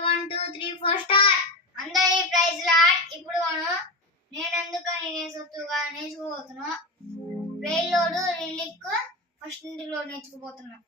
1 2 3 4 start. అందరి praise lot. ఇప్పుడు మనం నేనెందుకని నేర్చుకోగా నేర్చుకోబోతున్నాం. బ్రెయిన్ లోడ్ రిలిక్ ఫస్ట్ ఇంటిలో నేర్చుకోబోతున్నాం.